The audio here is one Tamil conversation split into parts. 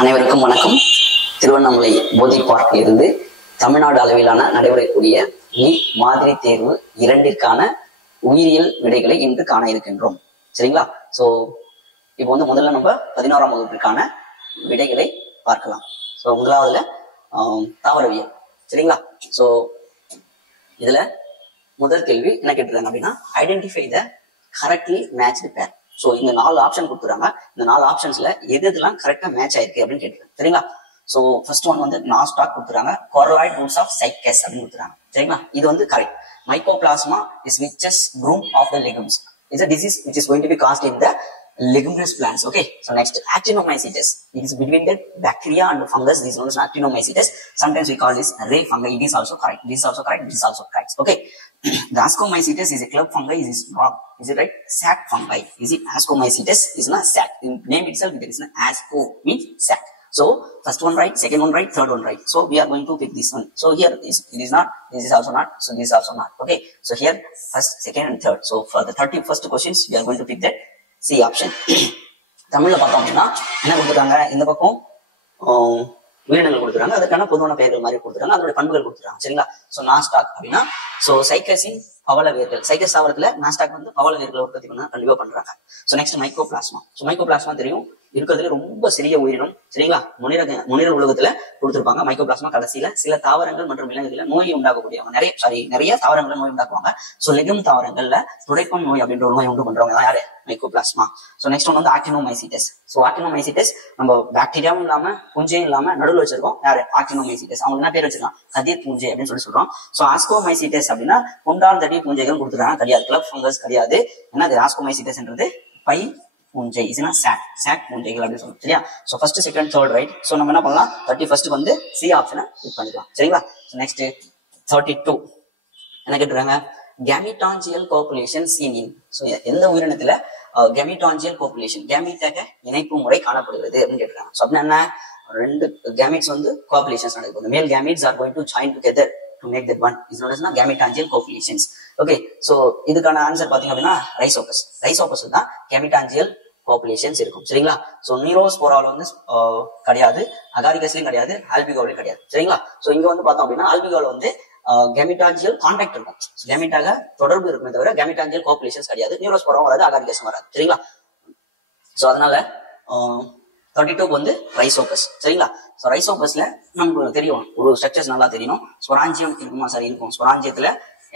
அனைவருக்கும் வணக்கம். திருவண்ணாமலை போதி பார்க்கில் இருந்து தமிழ்நாடு அளவிலான நடைபெறக்கூடிய நீட் மாதிரி தேர்வு 2ற்கான உயிரியல் விடைகளை இன்று காண இருக்கின்றோம். சரிங்களா? சோ இப்போ முதல்ல நம்ம 11ஆம் வகுப்பிற்கான விடைகளை பார்க்கலாம். சோ முதலாவதுல தாவரவியல். சரிங்களா? சோ இதுல முதல் கேள்வி என்ன கேட்டிருக்காங்க அப்படின்னா, ஐடென்டிஃபை த கரெக்ட்லி மேட்ச்டு பேர். சோ இங்க 4 ஆப்ஷன் கொடுத்துறாங்க. இந்த 4 ஆப்ஷன்ஸ்ல எதுலாம் கரெக்டா மேட்ச் ஆயிருக்கு அப்படின்னு கேட்டிருக்காங்க. சரிங்களா? சோ ஃபர்ஸ்ட் ஒன் நாஸ்டாக் கொடுத்துறாங்க. coraloid roots of cycas அப்படின்னு கொடுத்துறாங்க. சரிங்களா? இது correct. mycoplasma is richest groom of the legumes. It's a disease which is going to be caused in the leguminous plants. Okay, so next, actinomycetes. It is between the bacteria and the fungus. This one is actinomycetes. Sometimes we call this ray fungi. It is also correct. This is also correct. This is also correct. Okay, the ascomycetes is a club fungi. Is wrong. Is it right? Sac fungi. Is it ascomycetes? Is not sac. In name itself, there is an asco means sac. So first one right, second one right, third one right. So we are going to pick this one. So here it is not. This is also not. So this is also not. Okay. So here first, second, and third. So for the 31st questions, we are going to pick that C option. தமிழ்ல பார்த்தோம் அப்படின்னா என்ன கொடுத்துருக்காங்க, இந்த பக்கம் உயிரினங்கள் கொடுத்துருக்காங்க, அதுக்கான பொதுவான பெயர்கள் மாதிரி கொடுத்துருக்காங்க, அதோட பண்புகள் கொடுத்துருக்காங்க. சரிங்களா? சோ நாஸ்டாக் அப்படின்னா சைக்கஸின் பவள வேர்கள். சைக்கஸ் தாவரத்துல நாஸ்டாக் பவள வேர்களை உற்பத்தி பண்ண கண்டிப்பா பண்றாங்க. So next mycoplasma. So mycoplasma தெரியும், இருக்கிறதுல ரொம்ப சிறிய உயிரினம். சரிங்களா? முனிர உலகத்துல கொடுத்திருப்பாங்க. மைக்கோபிளாஸ்மா கடைசியில சில தாவரங்கள் மற்றும் விலங்குகளை நோய் உண்டாக்கக்கூடியவங்க. நிறைய தாவரங்களை நோய் உண்டாக்குவாங்க. சோ லெகும் தாவரங்கள்ல துடைப்பம் நோய் அப்படின்ற ஒரு நோய் உண்டு பண்றவங்க யாரு? Mycoplasma. So next one actinomycetes. So actinomycetes நம்ம பாக்டீரியாவும் இல்லாம பூஞ்சையும் இல்லாம நடுவில் வச்சிருக்கோம். யாரு? ஆக்டினோமைசிட்டஸ். அவங்க என்ன பேர் வச்சிருக்காங்க? கதிர் பூஞ்சை அப்படின்னு சொல்றோம். சோ ஆஸ்கோமைசிட்டஸ் அப்படின்னா குண்டான் தடி பூஞ்சைகள் கொடுத்துருக்காங்க. கிடையாது, கிளப் ஃபங்கஸ் கிடையாது. என்னது ஆஸ்கோமைசிட்டஸ்ன்றது பை பூஞ்சை. இதுனா சாக் பூஞ்சைகள் அப்படின்னு சொல்லுவோம். சரியா? So first, second, third right. So நம்ம என்ன பண்ணலாம், 31st சி ஆப்ஷனை கிளிக் பண்ணிக்கலாம். சரிங்களா? நெக்ஸ்ட் 32 என்ன கேட்டுறாங்க, கேமிட்டாஞ்சியல் பாப்புலேஷன் சீன் இன். சோ எந்த உயிரினத்துல கேமிட்டாஞ்சியல் பாப்புலேஷன் கேமிட்டாக இணைப்பு முறை காணப்படுகிறது அப்படின்னு கேட்டுறாங்க. சோ அப்படின்னா என்ன, 2 கேமிட்ஸ் பாப்புலேஷன்ஸ் நடக்குது. மேல் gametes are going to join together to make that one is known as gametangial populations. Okay, so இதுக்கான ஆன்சர் பாத்தீங்க அப்படின்னா ரைசோபஸ் தான் gametangial populations இருக்கும். சரிங்களா? சோ நீரோஸ்போரால கிடையாது, அகாரிகஸ்லயும் கிடையாது, ஆல்பிகோலயும் கிடையாது. சரிங்களா? சோ இங்க பார்த்தோம் அப்படின்னா ஆல்பிகோல gametangial கான்டாக்ட் இருக்கும். கேமிட்டாக தொடர்பு இருக்குமே தவிர gametangial populations கிடையாது. நீரோஸ்போராவும் வராது, அகாரிகஸும் வராது. சரிங்களா? சோ அதனால 32 ரைசோபஸ். சரிங்களா? சோ ரைசோபஸ்ல நமக்கு தெரியும், ஒரு ஸ்ட்ரக்சர்ஸ் நல்லா தெரியும். ஸ்வராஞ்சியம் இருக்குமா? சரி இருக்கும். ஸ்வராஞ்சியத்துல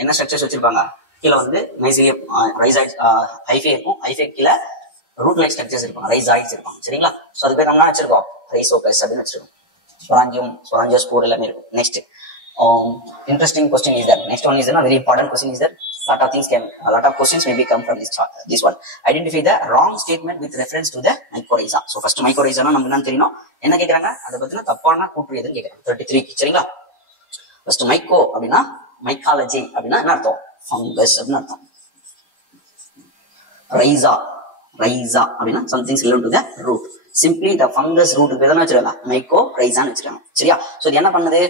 என்ன ஸ்ட்ரக்சர்ஸ் வச்சிருப்பாங்க? கீழே மைசிலியம் ரைசாய்ட் ஹைஃபே இருக்கும். ஹைஃபே கீழே ரூட் லைக் ஸ்ட்ரக்சர்ஸ் இருப்பாங்க, ரைசாய்ட்ஸ் இருப்பாங்க. சரிங்களா? சோ அது பேர் நம்ம வச்சிருக்கோம் ரைசோபஸ் அப்படின்னு வச்சிருக்கோம். ஸ்வராஞ்சியம் ஸ்போர் எல்லாமே இருக்கும். Next interesting question is that next one is a very important question is that a lot of questions may be come from this one. Identify the wrong statement with reference to the mycorrhiza. So first mycorrhiza நமக்கு என்ன தெரியணும், என்ன கேக்குறாங்க, அத பத்தின தப்பான கூற்று எதுன்னு கேக்குறாங்க. 33. சரிங்களா? first myco அப்படினா mycology அப்படினா என்ன அர்த்தம்? ஃபங்கஸ் அப்படினு அர்த்தம். rhiza அப்படினா something similar to the root. Simply the fungus root க்கு எதனா வச்சிரலாம், mycorrhiza னு வச்சிரலாம். சரியா? சோ இது என்ன பண்ணுது,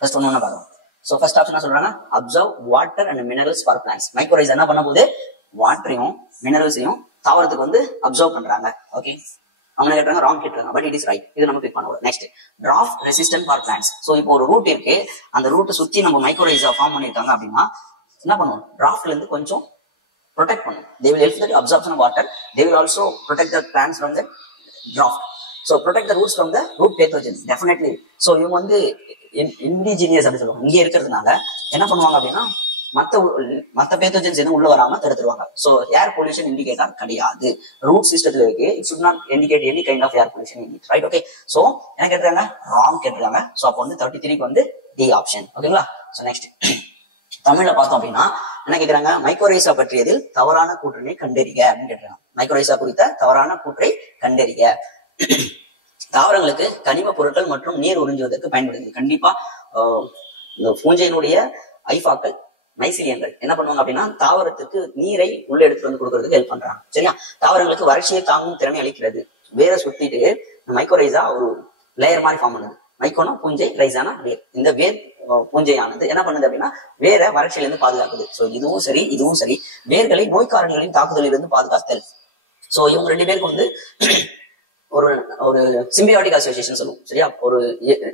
ஃபர்ஸ்ட் ஒன்னு பாருங்க. சோ ஃபர்ஸ்ட் ஆப்ஷன் சொல்றாங்க, absorb water and minerals for plants. Mycorrhizae என்ன பண்ண போகுது, வாட்டரையும் மினரல்ஸையும் தாவரத்துக்கு அப்சர்வ் பண்றாங்க. ஓகே, அவங்க கேட்டாங்க, ராங் கேட்டாங்க, பட் இட் இஸ் ரைட். இது நம்ம பிக் பண்ணுவோம். Next, draft resistant for plants. So இப்போ ஒரு ரூட் இருக்கு, அந்த ரூட்டை சுத்தி நம்ம மைக்ரோரைஸா ஃபார்ம் பண்ணிருக்காங்க அப்படின்னா என்ன பண்ணுவோம், டிராஃப்ட்ல இருந்து கொஞ்சம் ப்ரொடெக்ட் பண்ணும். They will help the absorption of water. They will also protect the plants from the draft. So protect the roots from the root pathogen. Definitely. So இவங்க இண்டிஜினியஸ் அப்படி சொல்லுவாங்க. இங்கே இருக்கிறதுனால என்ன பண்ணுவாங்க அப்படின்னா மத்த பேத்தோஜன்ஸ் எதுவும் உள்ள வராம தடுத்துருவாங்க. சோ ஏர் பொல்யூஷன் இண்டிகேட்டர் கிடையாது, ரூட் சிஸ்டத்துல இருக்கு. It should not indicate any kind of air pollution in it. Right? Okay, so என்ன கேட்டுறாங்க, ராங் கேட்டுறாங்க. சோ அப்போ 33க்கு டி ஆப்ஷன். ஓகேங்களா? சோ நெக்ஸ்ட் தமிழ்ல பார்த்தோம் அப்படின்னா என்ன கேக்குறாங்க, மைக்ரோரைசா பற்றியதில் தவறான கூற்றினை கண்டறிக அப்படின்னு கேட்டுறாங்க. மைக்ரோரைசா குறித்த தவறான கூற்றை கண்டறிக. தாவரங்களுக்கு கனிம பொருட்கள் மற்றும் நீர் உறிஞ்சுவதற்கு பயன்படுது. கண்டிப்பா இந்த பூஞ்சையினுடைய ஐஃபாக்கள் மைசிலியன்கள் என்ன பண்ணுவாங்க அப்படின்னா தாவரத்துக்கு நீரை உள்ள எடுத்துட்டு கொடுக்கறதுக்கு ஹெல்ப் பண்றாங்க. சரியா? தாவரங்களுக்கு வறட்சியை தாங்கும் திறனை அளிக்கிறது. வேற சுத்திட்டு மைக்ரோரைசா ஒரு லேயர் மாதிரி ஃபார்ம் பண்ணுது. மைக்கோனா பூஞ்சை, ரைசானா வேர். இந்த வேர் பூஞ்சையானது என்ன பண்ணுது அப்படின்னா வேற வறட்சியில இருந்து பாதுகாக்குது. சோ இதுவும் சரி. வேர்களை நோய்க்காரணிகளின் தாக்குதலில் இருந்து பாதுகாத்தல். சோ இவங்க 2 பேருக்கு ஒரு ஒரு சிம்பியாட்டிக் அசோசியேஷன் சொல்லுவோம். சரியா? ஒரு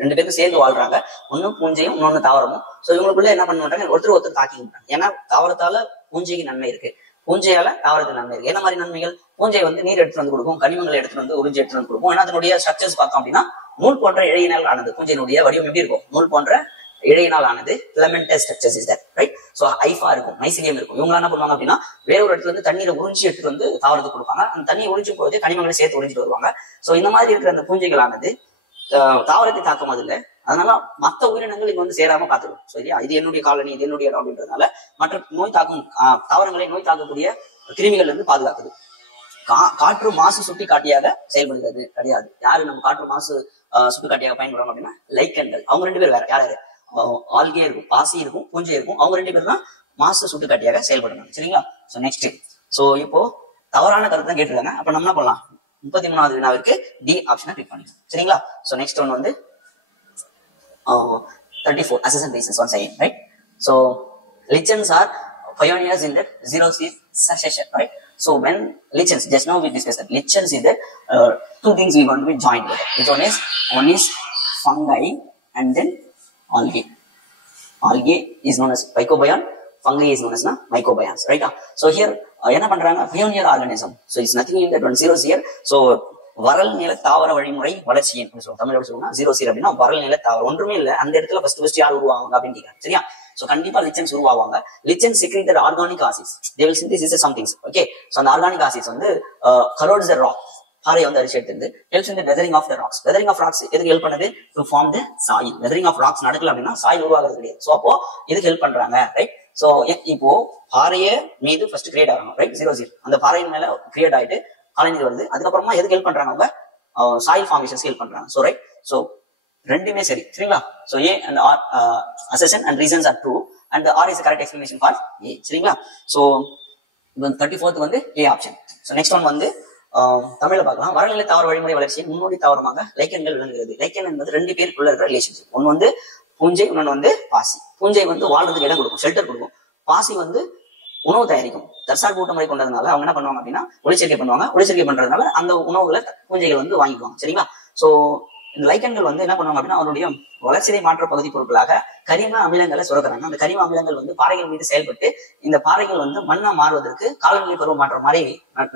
ரெண்டு பேருக்கு சேர்ந்து வாழ்றாங்க, ஒண்ணு பூஞ்சையும் இன்னொன்னு தாவரமும். சோ இவங்களுக்குள்ள என்ன பண்ண மாட்டாங்க, ஒருத்தர் தாக்கி விட்டாங்க. ஏன்னா தாவரத்தால பூஞ்சைக்கு நன்மை இருக்கு, பூஞ்சையால தாவரத்துக்கு நன்மை இருக்கு. என்ன மாதிரி நன்மைகள்? பூஞ்சை வந்து நீர் எடுத்துட்டு வந்து கொடுக்கும், கனிமங்களை எடுத்துட்டு வந்து உறிஞ்சி எடுத்துட்டு வந்து கொடுக்கும். ஏன்னா அதனுடைய ஸ்ட்ரக்சர்ஸ் பார்த்தோம் அப்படின்னா நூல் போன்ற இழையினால் ஆனது. பூஞ்சையினுடைய வடிவம் எப்படி இருக்கும்? நூல் போன்ற இழையினால் ஆனது. filamentous structures is that, right? So IIFA இருக்கும், மைசிலியம் இருக்கும். இவங்க என்ன பண்ணுவாங்க அப்படின்னா வேற ஒரு இடத்துல இருந்து தண்ணீரை உறிஞ்சி எடுத்துட்டு வந்து தாவரத்துக்கு கொடுப்பாங்க. அந்த தண்ணியை உறிஞ்சும் போது கனிமங்களை சேர்த்து உறிஞ்சிட்டு வருவாங்க. சோ இந்த மாதிரி இருக்கிற அந்த பூஞ்சைகளானது தாவரத்தை தாக்கும் அது இல்ல. அதனால மற்ற உயிரினங்கள் இங்க வந்து சேராம காத்துடும். சரியா? இது என்னுடைய காலனி, இது என்னுடைய இடம் அப்படின்றதுனால மற்ற நோய் தாக்கும் தாவரங்களை நோய் தாக்கக்கூடிய கிருமிகள் இருந்து பாதுகாக்குது. காற்று மாசு சுட்டி காட்டியாக செயல்படுகிறது கிடையாது. யாரு நம்ம காற்று மாசு சுட்டி காட்டியாக பயன்படுறாங்க அப்படின்னா லைக்கன்கள். அவங்க ரெண்டு பேர் வேற. யாரு? ஆல்கே இருக்கும், பாசி இருக்கும், பூஞ்சை இருக்கும். அவங்க ரெண்டு பேர் தான் மாசு சுட்டு காட்டியாக செயல்படுறாங்க. சரிங்களா? சோ நெக்ஸ்ட், சோ இப்போ தவறான கருத்து தான் கேட்டிருக்காங்க. அப்ப நம்ம என்ன பண்ணலாம்? 33வது வினாவிற்கு டி ஆப்ஷனை கிளிக் பண்ணிக்கலாம். சரிங்களா? சோ நெக்ஸ்ட் ஒன் வந்து 34 assessment basis once again, right? So lichens are pioneers in that zero seed succession, right? So when lichens, just now we discussed that lichens is that two things we want to be joined with. Which one is fungi and then algae. Algae is known as phycobion, fungi is known as mycobions, right? So here என்ன பண்றாங்க? pioneer organism. So it's nothing in that one zeros here. So வரல் நில தாவர வழிமுறை வளர்ச்சியின் தமிழோட சொல்லணும்னா ஜீரோ சீர் அப்படின்னா வரல் நில தாவரம் ஒன்றுமே இல்ல. அந்த இடத்துல ஃபர்ஸ்ட் யார் உருவாங்க அப்படின்னு கேட்கறாங்க. சரியா? சோ கண்டிப்பா லிச்சன்ஸ் உருவாவாங்க. Lichens secreted organic acids. They will synthesize some things. Okay, so அந்த ஆர்கானிக் ஆசிட்ஸ் வந்து corrodes the rock, பாறையை வந்து அரிச்சு எடுத்து helps in the weathering of the rocks. Weathering of rocks எதுக்கு ஹெல்ப் பண்ணுது? to form the soil. Weathering of rocks நடக்கல அப்படின்னா சாயில் உருவாகிறது கிடையாது. சோ அப்போ எதுக்கு ஹெல்ப் பண்றாங்க? ரைட்? சோ இப்போ பாறைய மீது ஃபர்ஸ்ட் கிரியேட் ஆகணும், ரைட்? ஜீரோ ஜீரோ அந்த பாறையின் மேல கிரியேட் ஆயிட்டு காலனி வருது. அதுக்கப்புறமா எதுக்கு ஹெல்ப் பண்றாங்க? அவங்க சாயில் ஃபார்மேஷன்ஸ் ஹெல்ப் பண்றாங்க. So right? சோ ரெண்டுமே சரி. சரிங்களா? So A and R assertion and reasons are true and R is correct explanation for A. சரிங்களா? சோ இது 34th வந்து A option. So next one வந்து தமிழ்ல பார்க்கலாம். வரநிலை தாவர வழிமுறை வளர்ச்சியின் முன்னோடி தாவரமாக லைக்கன்கள் விளங்குகிறது. லைக்கன் என்பது ரெண்டு பேருக்குள்ள இருக்கிற ரிலேஷன்ஷிப். ஒன்னு வந்து பூஞ்சை, இன்னொன்னு வந்து பாசி. பூஞ்சை வந்து வாழ்றதுக்கு இடம் கொடுக்கும், ஷெல்டர் கொடுக்கும். பாசி வந்து உணவு தயாரிக்கும். தற்சார்பு ஊட்டமுறை கொண்டதுனால அவங்க என்ன பண்ணுவாங்க அப்படின்னா ஒளிச்சேர்க்கை பண்ணுவாங்க. ஒளிச்சேர்க்கை பண்றதுனால அந்த உணவுகளை பூஞ்சைகள் வந்து வாங்கிக்குவாங்க. சரிங்களா? சோ இந்த லைக்கன்கள் வந்து என்ன பண்ணுவாங்க அப்படின்னா அவருடைய வளர்ச்சிதை மாற்ற பகுதி பொருட்களாக கரிம அமிலங்களை சுரக்கிறாங்க. அந்த கரிம அமிலங்கள் வந்து பாறைகள் மீது செயல்பட்டு இந்த பாறைகள் வந்து மண்ணா மாறுவதற்கு காலநிலை பருவ மாற்றம் மாதிரி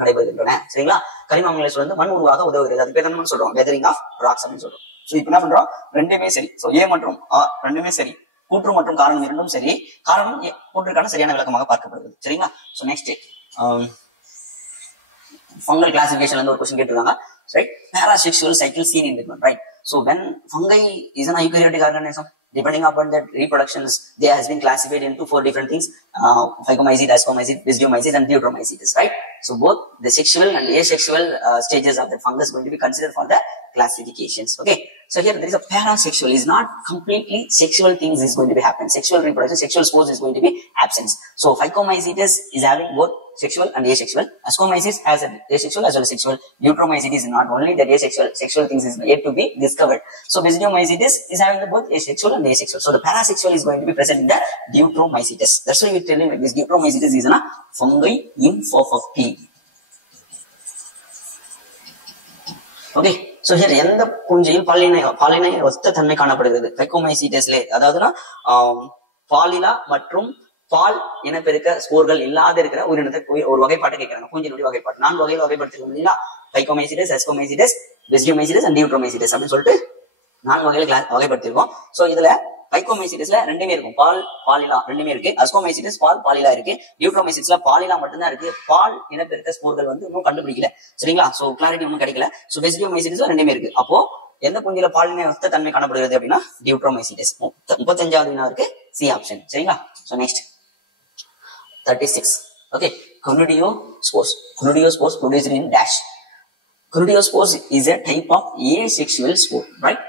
நடைபெறுகின்றன. சரிங்களா? கரிம அமிலங்கள் வந்து மண் உருவாக உதவுகிறது. அது பேர் என்ன சொல்றோம்? வெதரிங் ஆஃப் ராக்ஸ் அப்படின்னு சொல்றோம். சோ இப்ப என்ன பண்றோம்? ரெண்டுமே சரி. சோ ஏ மற்றும் ரெண்டுமே சரி. கூற்று மற்றும் காரணம் இரண்டும் சரி. காரணம் கூற்றுக்கான சரியான விளக்கமாக பார்க்கப்படுகிறது. சரிங்களா? சோ நெக்ஸ்ட் ஃபங்கல் கிளாசிபிகேஷன்ல இருந்து ஒரு क्वेश्चन கேட்டிருக்காங்க. Right? Parasexual cycle seen in that one, right? So when fungi is an eukaryotic organism, depending upon that reproductions, they has been classified into 4 different things: Phycomycete, Ascomycete, Basidiomycete, and Deuteromycetes, right? So both the sexual and asexual stages of the fungus going to be considered for the classifications. Okay. So here there is a parasexual, is not completely sexual things is going to be happen. Sexual reproduction, sexual spores is going to be absent. So Phycomycetes is having both sexual and asexual. Ascomycetes has an asexual as well as sexual. Deuteromycetes is not only that asexual, sexual things is yet to be discovered. So Basidiomycetes is having the both asexual and asexual. So the parasexual is going to be present in the Deuteromycetes. That's why we tell you like this Deuteromycetes is a fungi infofocti. Okay. So here எந்த பூஞ்சையில் பாலினை ஒத்த தன்மை காணப்படுகிறது? பைக்கோமைசிட்டஸ்ல, அதாவதுன்னா பாலிலா மற்றும் பால் இனப்பெருக்க ஸ்போர்கள் இல்லாத இருக்கிற உயிரினத்தை ஒரு வகைப்பாட்டை கேட்கிறாங்க. பூஞ்சையினுடைய வகைப்பாடு 4 வகையில் வகைப்படுத்திருக்க முடியுங்களா? பைக்கோமைசிட்டஸ், அஸ்கோமைசிட்டஸ், பெசிடியோமைசிட்டஸ் அண்ட் டியூட்ரோமைசிட்டஸ் அப்படின்னு சொல்லிட்டு 4 வகையில வகைப்படுத்திருக்கோம். சோ இதுல பைக்கோமைசிட்டஸ்ல ரெண்டுமே இருக்கும். பால் பாலிலா ரெண்டுமே இருக்கு. அஸ்கோமைசிட்டஸ் பால் பாலிலா இருக்கு. டியூட்ரோமைசிட்டஸ்ல பாலிலா மட்டும்தான் இருக்கு. பால் இனப்பெருக்க ஸ்போர்கள் வந்து இன்னும் கண்டுபிடிக்கல. சரிங்களா? சோ கிளாரிட்டி ஒன்னும் கிடைக்கல. சோ பெசிடியோமைசிட்டஸ்ல ரெண்டுமே இருக்கு. அப்போ எந்த பூஞ்சையில பாலினை ஒத்த தன்மை காணப்படுகிறது அப்படின்னா டியூட்ரோமைசிட்டஸ். 35வது வினாவிற்கு சி ஆப்ஷன். சரிங்களா? So next 36. Okay, conidiospores. Conidiospores produced in dash. Conidiospores is a type of asexual spore, right?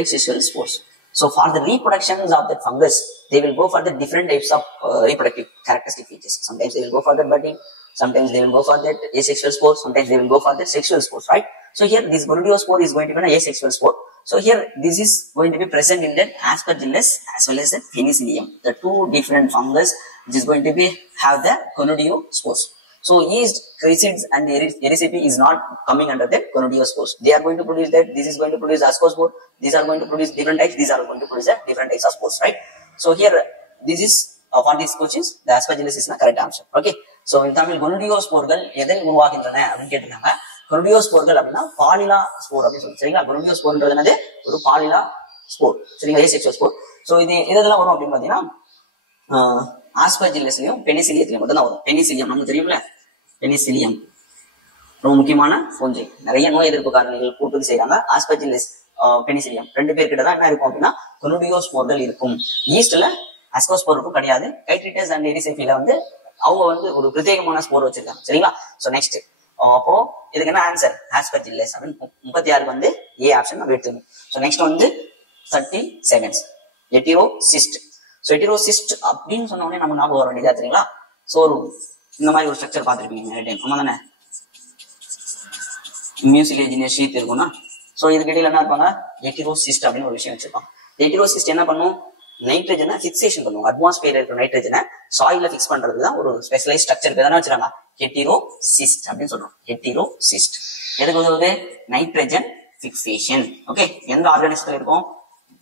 Asexual spores. So for the reproductions of the fungus, they will go for the different types of reproductive characteristic features. Sometimes they will go for the budding, sometimes they will go for that asexual spore, sometimes they will go for the sexual spores, right? So here this conidiospore is going to be an asexual spore. So here this is going to be present in that Aspergillus as well as the Penicillium, the 2 different fungus which is going to be have the conidiospores. So yeast, chrysids and recipe is not coming under that gonadiospores. They are going to produce that. This is going to produce ascospore. These are going to produce different types. These are going to produce different types of spores, right? So here, this is for these questions, the aspergillus is the correct answer. Okay. So in Tamil, gonadiosporகள் எதை உருவாக்குகின்றன அப்படின்னு கேட்டிருக்காங்க. gonadiosporகள் அப்படின்னா பாலிலா ஸ்போர் அப்படின்னு சொல்லி சரிங்களா. gonadiosporன்றது என்னது ஒரு பாலிலா ஸ்போர் சரிங்களா, ஏசெக்சுவல் ஸ்போர். ஸோ இது எதெல்லாம் வரும் அப்படின்னு பாத்தீங்கன்னா ஆஸ்பர்ஜில்லஸ்லயும் பெனிசிலியத்திலையும் மட்டும் தான் வரும். பெனிசிலியம் நமக்கு தெரியும்ல, பெனிசிலியம் ரொம்ப முக்கியமான பூஞ்சை, நிறைய நோய் எதிர்ப்பு காரணிகள் உற்பத்தி செய்யறாங்க. ஆஸ்பர்ஜில்லஸ், பெனிசிலியம் ரெண்டு பேர் கிட்ட தான் என்ன இருக்கும் அப்படின்னா gonadiosporகள் இருக்கும். ஈஸ்ட்ல அஸ்கோஸ்போர் இருக்கும் கிடையாது. கைட்ரிட்டஸ் அண்ட் எரிசெஃபில வந்து அவங்க வந்து ஒரு பிரத்யேகமான ஸ்போர் வச்சிருக்காங்க சரிங்களா. சோ நெக்ஸ்ட் அப்போ இதுக்கு என்ன ஆன்சர் ஆஸ்பர்ஜில்லஸ் அப்படின்னு 36 வந்து ஏ ஆப்ஷன் நம்ம எடுத்துக்கணும். சோ நெக்ஸ்ட் வந்து 30 செகண்ட்ஸ் எட்டிரோசிஸ்ட். சோ எட்டிரோசிஸ்ட் அப்படின்னு சொன்ன உடனே நம்ம ஞாபகம் வர வேண்டியதா தெரியுங்களா. சோ ஒரு இந்த மாதிரி ஒரு ஸ்ட்ரக்சர் பார்த்திருப்பீங்க நிறைய டைம். ஆமா தானே, மியூசிலேஜினியஸ் ஷீத் இருக்கும்னா சோ இதுக்கு இடையில என்ன இருப்பாங்க எட்டிரோசிஸ்ட் அப்படின்னு ஒரு விஷயம் வச்சிருப்பாங்க. எட்டிரோசிஸ்ட் என்ன பண்ணும், நைட்ரஜனை பிக்சேஷன் பண்ணுவாங்க. அட்மாஸ்பியர் இருக்கிற நைட்ரஜனை சாயில பிக்ஸ் பண்றதுதான் ஒரு ஸ்பெஷலைஸ் ஸ்ட்ரக்சர் எதனா வச்சிருக்காங்க ஹெட்டிரோசிஸ்ட் அப்படின்னு சொல்றோம். ஹெட்டிரோசிஸ்ட் எதுக்கு உதவுது, நைட்ரஜன் பிக்சேஷன். ஓகே, எந்த ஆர்கானிசத்துல இருக்கும்,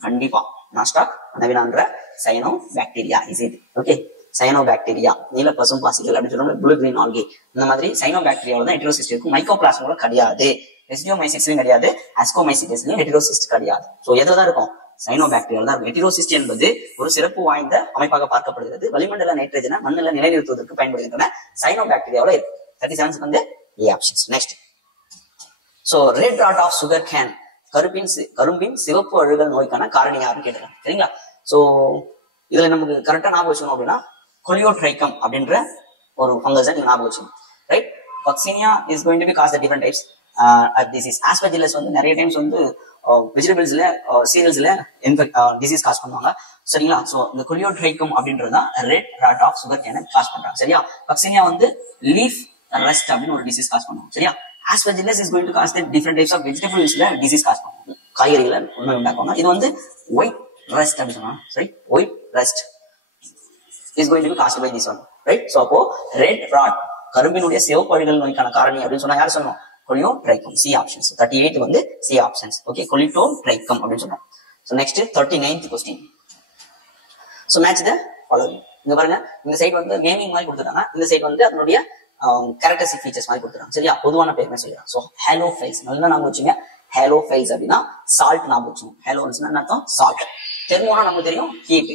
கண்டிப்பா நாஸ்டாக் நவீனான்ற cyanobacteria is it. Okay, cyanobacteria, நீல பசும் பாசிகள் அப்படின்னு சொல்றோம், ப்ளூ கிரீன் ஆல்கே, இந்த மாதிரி சைனோ பாக்டீரியாவோட தான் ஹெட்டிரோசிஸ்ட் இருக்கும். மைக்கோபிளாஸ்மோட கிடையாது, ரெசிடியோமைசிஸ்லயும் கிடையாது, அஸ்கோமைசிட்டிஸ்லயும் ஹெட்டிரோசிஸ்ட் கிடையாது. சோ எதுதான் இருக்கும், சைனோ பாக்டீரியா தான். ஹெட்டிரோசிஸ்ட் என்பது ஒரு சிறப்பு வாய்ந்த அமைப்பாக பார்க்கப்படுகிறது. வளிமண்டல நைட்ரஜனை மண்ணில் நிலைநிறுத்துவதற்கு பயன்படுகின்றன சைனோ பாக்டீரியாவோட இருக்கு. 37 வந்து A options. Next, so red rot of sugarcane, கரும்பின் சிவப்பு அழுகல் நோய்க்கான காரணி யாருன்னு கேட்டுருக்காங்க சரிங்களா. சோ இதுல நமக்கு கரெக்டா ஞாபகம் வச்சுக்கணும் அப்படின்னா கொலியோட்ரைக்கம் அப்படின்ற ஒரு ஃபங்கஸை நீங்க ஞாபகம் வச்சுக்கணும், right. Coccinia is going to be caused at different types. This is aspergillus வந்து நிறைய டைம்ஸ் வந்து வெஜிடபிள்ஸ்ல சீரியல்ஸ்ல டிசீஸ் காஸ் பண்ணுவாங்க சரிங்களா. சோ இந்த கொலியோட்ரைக்கம் அப்படின்றதுதான் ரெட் ராட் ஆஃப் சுகர் கேனை காஸ் பண்றாங்க சரியா. Coccinia வந்து லீஃப் ரஸ்ட் அப்படின்னு ஒரு டிசீஸ் காஸ் பண்ணுவாங்க சரியா. Aspergillus is going to cause the different types of vegetablesல டிசீஸ் காஸ் பண்ணுவாங்க, காய்கறிகளை உண்மை உண்டாக்குவாங்க. இது வந்து ஒயிட் ரஸ்ட் அப்படின்னு சொன்னாங்க சரி. White rust is going to be caused by this one, right. So அப்போ ரெட் ராட் கரும்பினுடைய சிவப்பு அழுகல் நோய்க்கான காரணி அப்படின்னு சொன்னா யார் சொன்னோம், கொலியோட்ரைக்கம். C options. 38 வந்து சி ஆப்ஷன்ஸ். ஓகே, கொலியோட்ரைக்கம் அப்படின்னு சொன்னோம். So next 39th question. So match the following. இங்க பாருங்க, இந்த சைடு வந்து நேமிங் மாதிரி கொடுத்துட்டாங்க, இந்த சைடு வந்து அதனுடைய கேரக்டரிஸ்டிக் ஃபீச்சர்ஸ் மாதிரி கொடுத்துறாங்க சரியா. பொதுவான பேருமே சொல்லிடுறாங்க. சோ ஹேலோஃபைல்ஸ் நல்லா ஞாபகம் வச்சுங்க. ஹேலோஃபைல்ஸ் அப்படின்னா சால்ட் ஞாபகம் வச்சுக்கணும். ஹேலோன்ஸ்னா என்ன அர்த்தம், சால்ட். தெர்மோனா நமக்கு தெரியும் ஹீட்,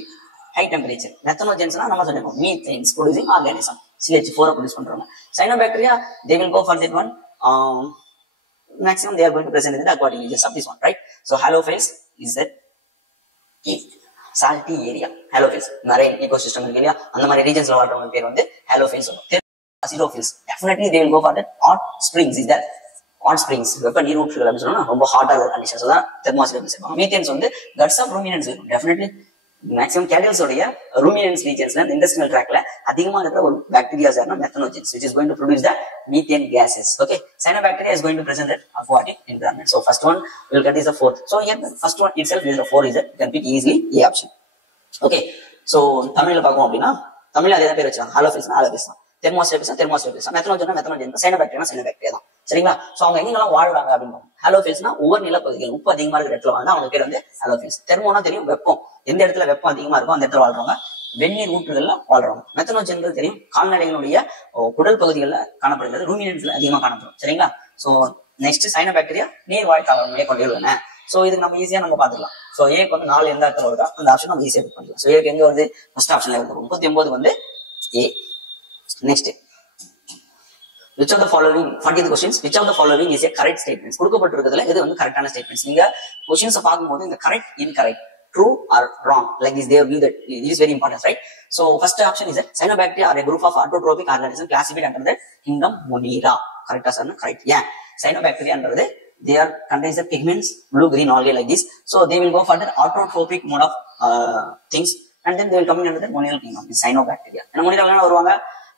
ஹை டெம்பரேச்சர். மெத்தனோஜென்ஸ்னா நம்ம சொல்லிருக்கோம் methanes producing organism, CH4 produce பண்றாங்க. Cyanobacteria they will go for that one. Maximum they are going to present in the aquatic regions of this one, right. So halophils is that salty area. Halophils marine ecosystem area அந்த மாதிரி ரீஜன்ஸ்ல வாழ்றவங்க பேர் வந்து halophils சொல்றோம். Acidophils definitely they will go for that hot springs is that hot springs, வெப்ப நீரூற்றுகள் அப்படின்னு சொன்னா ரொம்ப ஹாட்டா இருக்கிற கண்டிஷன்ஸ் தான் தெர்மோஸ்டேட் சொல்லுவாங்க. மீத்தேன்ஸ் வந்து guts of ruminants இருக்கும். Definitely மேக்ஸிமம் கேட்டல்ஸ் உடைய ரூமினன்ஸ் ரீஜன்ஸ்ல இண்டஸ்ட்ரியல் ட்ராக்ல அதிகமா இருக்கிற ஒரு பாக்டீரியாஸ் யாருன்னா methanogens, which is going to produce the methane gases. Okay, cyanobacteria is going to present that aquatic environment. So first one we'll get is the fourth. So here the first one itself is the 4 is it, you can pick easily A option. Okay, so தமிழ்ல பார்ப்போம் அப்படின்னா தமிழ்ல அதே பேர் வச்சாங்க. ஹாலோஃபில்ஸ் ஹாலோஃபில்ஸ் தான், தெர்மோஸ்டேட்ஸ் மெத்தனோஜென் சைனோபாக்டீரியா தான் சரிங்களா. சோ அவங்க எங்கெல்லாம் வாழ்றாங்க அப்படின்னு ஹாலோஃபில்ஸ்னா ஒவ்வொரு நிலப்பகுதிகள் உப்பு அதிகமா இருக்கிற இடத்துல வாழ்ந்தா அவங்க பேர் வந்து ஹாலோஃபில்ஸ். தெர்மோனா தெரியும் வெப்பம், எந்த இடத்துல வெப்பம் அதிகமா இருக்கும் அந்த இடத்துல வாழ்றவங்க வெந்நீர் ஊற்றுகள்ல வாழ்றவங்க. மெத்தனோஜென்கள் தெரியும் கால்நடைகளுடைய குடல் பகுதிகளில் காணப்படுகிறது, ரூமினன்ஸ்ல அதிகமா காணப்படும் சரிங்களா. சோ நெக்ஸ்ட் சைனோபாக்டீரியா நீர் வாழ் தாவரங்களை கொண்டிருந்தன. சோ இதுக்கு நம்ம ஈஸியா நம்ம பாத்துக்கலாம். சோ ஏக்கு வந்து 4 எந்த இடத்துல வருதோ அந்த ஆப்ஷன் நம்ம ஈஸியா பிக் பண்ணிக்கலாம். சோ ஏக்கு எங்க வந்து ஃபர்ஸ்ட் ஆப்ஷன்ல இருக்கு 39 வந்து A. Next, which of the following 40th questions, which of the following is a correct statements? கொடுக்கப்பட்டிருக்கிறதுல இது வந்து கரெக்டான ஸ்டேட்மெண்ட்ஸ். நீங்க क्वेश्चंस பாக்கும்போது இந்த correct incorrect true or wrong like this they will that it is very important, right. So first option is that cyanobacteria are a group of autotrophic organisms classified under the kingdom Monera. correct ah correct. Yeah, cyanobacteria under the they are contains the pigments blue green algae like this. So they will go for the autotrophic mode of things and then they will come under the Monera kingdom. Cyanobacteria and Monera la வருவாங்க,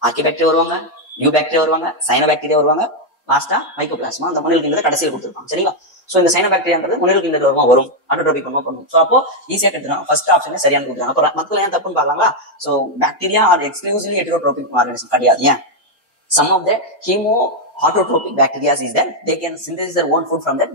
ஆர்கிபாக்டீரியா வருவாங்க, யூபாக்டீரியா வருவாங்க, சைனோபாக்டீரியா வருவாங்க, லாஸ்டா மைக்கோபிளாஸ்மா அந்த மொனியல் கிங்டத்தை கடைசியில் கொடுத்திருப்பாங்க சரிங்களா. சோ இந்த சைனோபாக்டீரியான்றது மொனியல் கிங்டத்துல வரும், ஆட்டோட்ரோபிக் பண்ணும். சோ அப்போ ஈஸியா எடுத்துக்கலாம். ஃபர்ஸ்ட் ஆப்ஷன் சரியான கொடுத்துருக்காங்க. அப்ப மத்தல ஏன் தப்புன்னு பாக்கலாங்களா. So bacteria are exclusively heterotrophic organism கிடையாது. ஏன் Some of the hemoautotropic bacteria is that they can synthesize their own food from the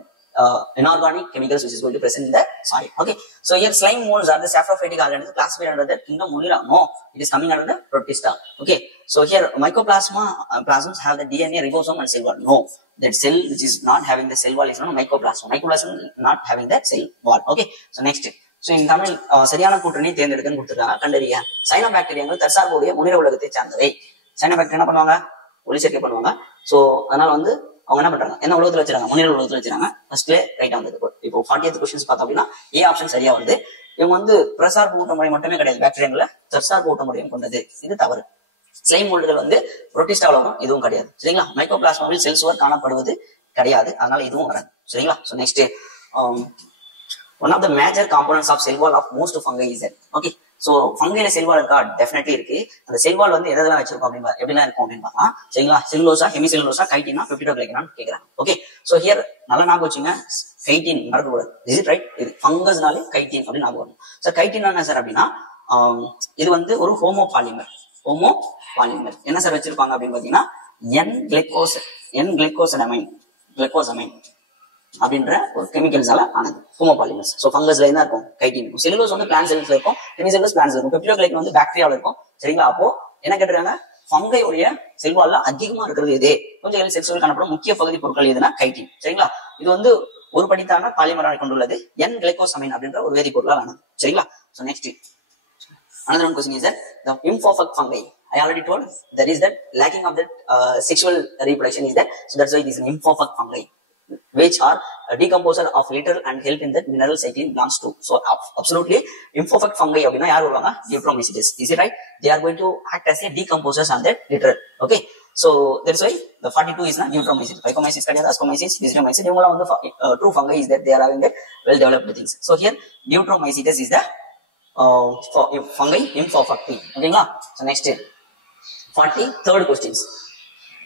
inorganic chemicals which is going to present in the soil. Okay, so here slime molds are the saprophytic organisms classified under the kingdom only. No, it is coming under the Protista. Okay, so here mycoplasms have the DNA, ribosome and cell wall. No, that cell which is not having the cell wall is not mycoplasma. Mycoplasm not having that cell wall. Okay, so next. So in Tamil, சரியான கூட்டணி தேர்ந்தெடுக்கன்னு கொடுத்துருக்காங்க. கண்டறிய சைனோபாக்டீரியாக்கள் தற்சார்புடைய முன்னிற உலகத்தை சார்ந்தவை. சைனோபாக்டீரியா என்ன பண்ணுவாங்க? ஒளிச்சேர்க்கை பண்ணுவாங்க. சோ அதனால வந்து அவங்க என்ன பண்றாங்க? என்ன உலகத்துல வச்சிருக்காங்க? முன்னிற உலகத்துல வச்சிருக்காங்க. ஃபர்ஸ்ட்ல ரைட்டா வந்தது. இப்போ 40th क्वेश्चंस பார்த்தோம் அப்படின்னா ஏ ஆப்ஷன் சரியா வருது. இவங்க வந்து பிரசார்பு ஊட்ட முறை மட்டுமே கிடையாது, பாக்டீரியாக்கள தற்சார்பு ஊட்ட முறையும் கொண்டது. இது தவறு. ஸ்லைம் மோல்டுகள் வந்து புரோட்டிஸ்டால வரும், இதுவும் கிடையாது. சரிங்களா? மைக்கோபிளாஸ்மாவில் செல் சுவர் காணப்படுவது கிடையாது, அதனால இதுவும் வராது. சரிங்களா? So next one of the major components of cell wall of most fungi is that. Okay, so fungi cell wall இருக்கா? டெஃபினெட்லி இருக்கு. அந்த செல் வால் வந்து எதெல்லாம் வச்சிருக்கோம் அப்படின்னா எப்படிலாம் இருக்கும் அப்படின்னு பார்க்கலாம். சரிங்களா? செல்லுலோசா, ஹெமிசெல்லுலோசா, கைட்டினா, பெப்டிடோகிளைகனான்னு கேக்குறாங்க. ஓகே, சோ ஹியர் நல்லா ஞாபகம் வச்சுங்க, கைட்டின் மறக்கக்கூடாது. Is it right? இது ஃபங்கஸ்னாலே கைட்டின் அப்படின்னு ஞாபகம் வரும். சோ கைட்டின் என்ன சார் அப்படின்னா இது வந்து ஒரு ஹோமோபாலிமர். என்ன சார் வச்சிருப்பாங்க அப்படின்னு பாத்தீங்கன்னா கிளைகோசமைன் அப்படின்ற ஒரு கெமிக்கல்ஸால ஆனது ஹோமோபாலிமர்ஸ். சோ ஃபங்கஸ்ல என்ன இருக்கும்? கைட்டின் இருக்கும். செல்லுலோஸ் வந்து பிளான்ட் செல்ஸ்ல இருக்கும், ஹெமிசெல்லுலோஸ் பிளான்ட்ஸ்ல இருக்கும், பெப்டிடோகிளைகன் வந்து பாக்டீரியால இருக்கும். சரிங்களா? அப்போ என்ன கேட்டுறாங்க? ஃபங்கையுடைய செல்வால்ல அதிகமா இருக்கிறது எது? கொஞ்சம் செல்சுவல் காணப்படும் முக்கிய பகுதி பொருட்கள் எதுனா கைட்டின். சரிங்களா? இது வந்து ஒரு படித்தான பாலிமராக கொண்டுள்ளது கிளைகோசமைன் அப்படின்ற ஒரு வேதிப்பொருளால் ஆனது. சரிங்களா? So next another one question is that the imperfect fungi. I already told that is that lacking of that sexual reproduction is that, so that's why it is an imperfect fungi, which are a decomposer of litter and help in that mineral cycling belongs to. So absolutely imperfect fungi அப்படினா யார் வருவாங்க? Eutromycetes. Is it right? They are going to act as a decomposers on that litter. Okay, so that's why the 42 is not Eutromycetes. Phycomycetes kadiyada, Ascomycetes, Basidiomycetes இவங்க வந்து true fungi is that they are having the well developed things. So here Eutromycetes is the fungi imperfect. ஓகேங்களா? So next 43rd questions.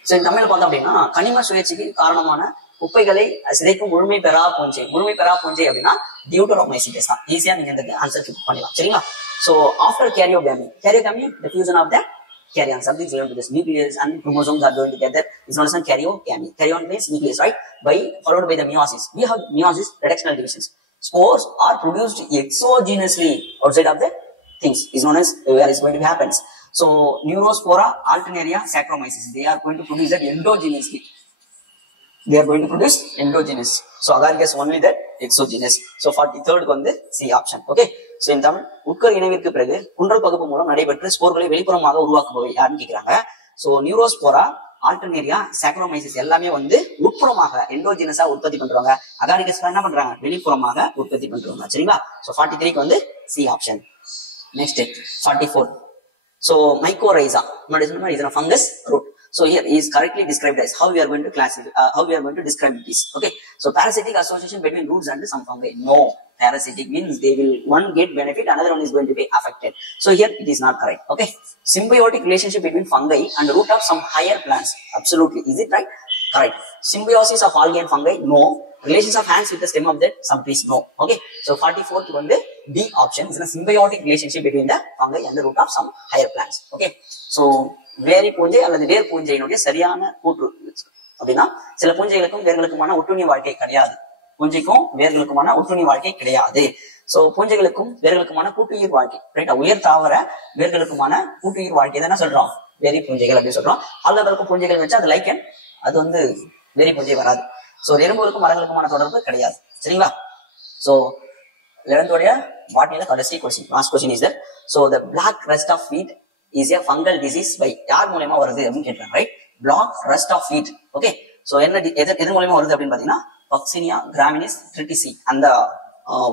So in தமிழ்ல பார்த்தோம் அப்படின்னா கனிம சுழற்சிக்கு காரணமான குப்பைகளை சிதைக்கும் முழுமை பெறா பூஞ்சை அப்படின்னா டியூட்டரோமைசிட்டஸ் தான். ஈஸியா நீங்க இந்த ஆன்சர் கிளிக் பண்ணலாம். சரிங்களா? So after karyogamy the fusion of the carrion, something related to this nucleus and chromosomes are going together is known as karyogamy. Karyon means nucleus, right? Followed by the meiosis. We have meiosis, reductional divisions. Spores are produced exogenously outside of the things is known as where is going to be happens. So Neurospora, Alternaria, Saccharomyces, they are going to produce that endogenously. They are going to produce endogenous. So agaricus only that exogenous. So 43rd வந்து C option. Okay, so in Tamil உட்கரு இணைவிற்கு பிறகு குன்றல் பகுப்பு மூலம் நடைபெற்று ஸ்போர்களை வெளிப்புறமாக உருவாக்குபவை யாருன்னு கேக்குறாங்க. So Neurospora, Alternaria, Saccharomyces எல்லாமே வந்து உட்புறமாக எண்டோஜினஸா உற்பத்தி பண்றாங்க. அகாரிகஸ் என்ன பண்றாங்க? வெளிப்புறமாக உற்பத்தி பண்றாங்க. சரிங்களா? So 43க்கு வந்து C option. Next 44. So mycorrhiza, is a fungus root. So here is correctly described as how we are going to classify, how we are going to describe this. Okay, so parasitic association between roots and some fungi. No, parasitic means they will one get benefit, another one is going to be affected. So here it is not correct. Okay, symbiotic relationship between fungi and root of some higher plants. Absolutely, is it right? Correct. Symbiosis of algae and fungi. No. Relations of hands with the stem of that some trees. No. Okay, so 44th one the B option is a symbiotic relationship between the fungi and the root of some higher plants. Okay, so வேரி பூஞ்சை அல்லது வேர் பூஞ்சையினுடைய சரியான கூற்று அப்படின்னா சில பூஞ்சைகளுக்கும் வேர்களுக்குமான ஒட்டுண்ணி வாழ்க்கை கிடையாது. பூஞ்சைக்கும் வேர்களுக்குமான ஒட்டுண்ணி வாழ்க்கை கிடையாது. சோ பூஞ்சைகளுக்கும் வேர்களுக்குமான கூட்டுயிர் வாழ்க்கை, ரைட்டா? உயர் தாவர வேர்களுக்குமான கூட்டுயிர் வாழ்க்கை என்ன சொல்றோம்? வேரி பூஞ்சைகள் அப்படின்னு சொல்றோம். ஆல்காக்களுக்கும் பூஞ்சைகள் வச்சா அது லைக்கன், அது வந்து வேரி பூஞ்சை வராது. சோ எறும்புகளுக்கும் மரங்களுக்குமான தொடர்பு கிடையாது. சரிங்களா? சோ 11th உடைய பாட்னில கடைசி question, last question is that so the black rust of wheat is a fungal disease by யார் மூலமா வருது அப்படின்னு கேட்றாங்க, right? black rust of wheat. Okay, so என்ன எது மூலமா வருது அப்படின்னு பாத்தீங்கன்னா பக்சினியா கிராமினிஸ் ட்ரிட்டிசி அந்த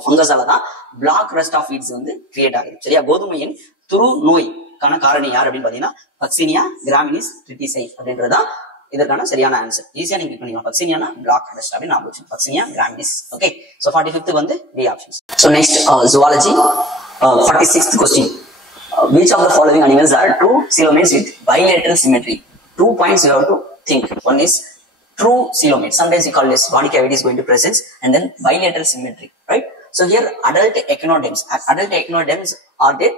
ஃபங்கஸால தான் black rust of wheat வந்து கிரியேட் ஆகுது. சரியா? கோதுமையின் துரு நோய்க்கான காரணி யார் அப்படின்னு பாத்தீங்கன்னா பக்சினியா கிராமினிஸ் ட்ரிட்டிசி அப்படின்றதுதான் இதற்கான சரியான ஆன்சர். ஈஸியா நீங்க பண்ணிக்கலாம். பக்சினியானா black rust அப்படின்னு ஞாபகம் வச்சுக்கோங்க. பக்சினியா கிராமினிஸ். ஓகே, சோ 45th வந்து B options. So next zoology 46th question. Which of the following animals are true coelomates with bilateral symmetry? 2 points you have to think. One is true coelomates. Sometimes we call this body cavity is going to presence, and then bilateral symmetry, right? So here adult echinoderms. Adult echinoderms are that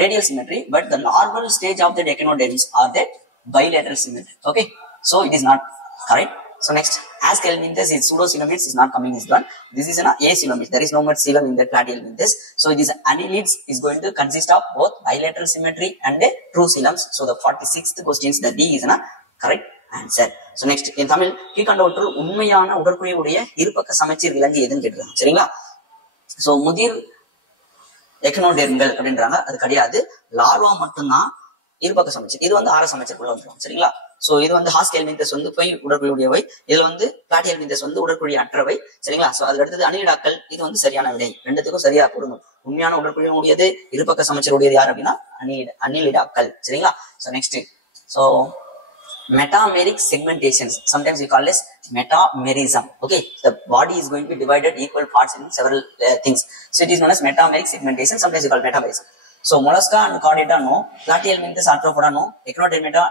radial symmetry, but the larval stage of the echinoderms are that bilateral symmetry. Okay, so it is not correct. So next, as Kelvin-Wintes is pseudo-coelomates is not coming is done. This is an acoelomate. There is no much coelom in the platyhelminthes. So it is annelids is going to consist of both bilateral symmetry and a true coeloms. So the 46th questions, the D is a correct answer. So next, in Tamil, கீழ்கண்டவற்றுள் உண்மையான உடற்குழியுடைய இருபக்க சமச்சீர் விலங்கு எதுன்னு கேட்டுருக்காங்க. சரிங்களா? So முதிர் எக்கனோடெர்ம்கள் அப்படின்றாங்க. அது கிடையாது. லார்வா மட்டும்தான் இருபக்க சமச்சீர். இது வந்து ஆர சமச்சீருக்குள்ள வந்துடும். சரிங்களா? சோ இது வந்து ஹாஸ்கெல்மின்தஸ் வந்து பொய் உடற்குழியுடையவை. இதுல வந்து பிளாட்டிஹெல்மின்தஸ் வந்து உடற்குழி அற்றவை. சரிங்களா? சோ அதுக்கு அடுத்தது அனிலிடாக்கள். இது வந்து சரியான விடை. ரெண்டுத்துக்கும் சரியா கொடுங்க. உண்மையான உடற்குழியுடையது இருபக்க சமச்சீருடையது யார் அப்படின்னா அனிலிடாக்கள். சரிங்களா? So next, so metameric segmentations, sometimes we call this metamerism. Okay, the body is going to be divided equal parts in several things, so it is known as metameric segmentation. Sometimes we call metamerism. So mollusca and chordata no, platyhelminthes, arthropoda no, echinodermata,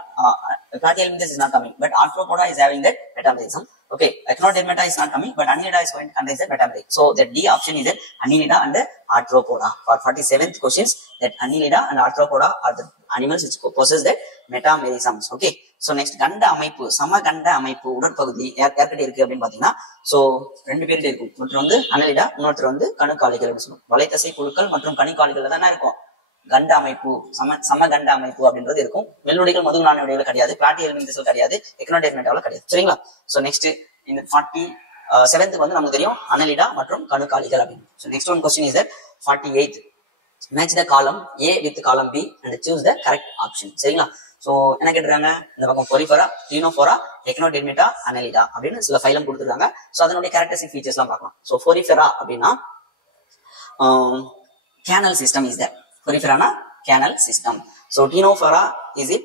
platyhelminthes is not coming, but arthropoda is having that metamerism. Okay, echinodermata is not coming, but annelida is going to contain that metamerism. So the D option is that annelida and arthropoda. For 47th questions, that annelida and arthropoda are the animals which possess that metamerisms. Okay, so next, கண்ட அமைப்பு, சமகண்ட அமைப்பு உடற்பகுதி யார்கிட்ட இருக்கு அப்படின்னு பாத்தீங்கன்னா, சோ ரெண்டு பேர்கிட்ட இருக்கும். ஒருத்தர் வந்து அனலிடா, இன்னொருத்தர் வந்து கணுக்காலிகள் அப்படின்னு சொல்லுவோம். வலைத்தசை புழுக்கள் மற்றும் கணுக்காலிகள் தானே இருக்கும் கண்ட அமைப்பு, சமகண்ட அமைப்பு அப்படின்றது இருக்கும். மெல்லுடைகள் மதுகு நாணுடைகள் கிடையாது, பிளாட்டிஹெல்மின்தஸ்கள் கிடையாது, எக்கனோடெர்மேட்டால கிடையாது. சரிங்களா? சோ நெக்ஸ்ட், இந்த 47th வந்து நமக்கு தெரியும் அனலிடா மற்றும் கணுக்காலிகள் அப்படின்னு. So next one question is that 48th, match the column A with column B and choose the correct option. சரிங்களா? சோ என்ன கேட்டுறாங்க, இந்த பக்கம் பொரிஃபரா, டீனோஃபோரா, எக்கனோடெர்மேட்டா, அனலிடா அப்படின்னு சில ஃபைலம் கொடுத்துருக்காங்க. சோ அதனுடைய கேரக்டரிஸ்டிக் ஃபீச்சர்ஸ் எல்லாம் பார்க்கலாம். சோ பொரிஃபரா அப்படின்னா canal system is there. Porifera na canal system. So Ctenophora is it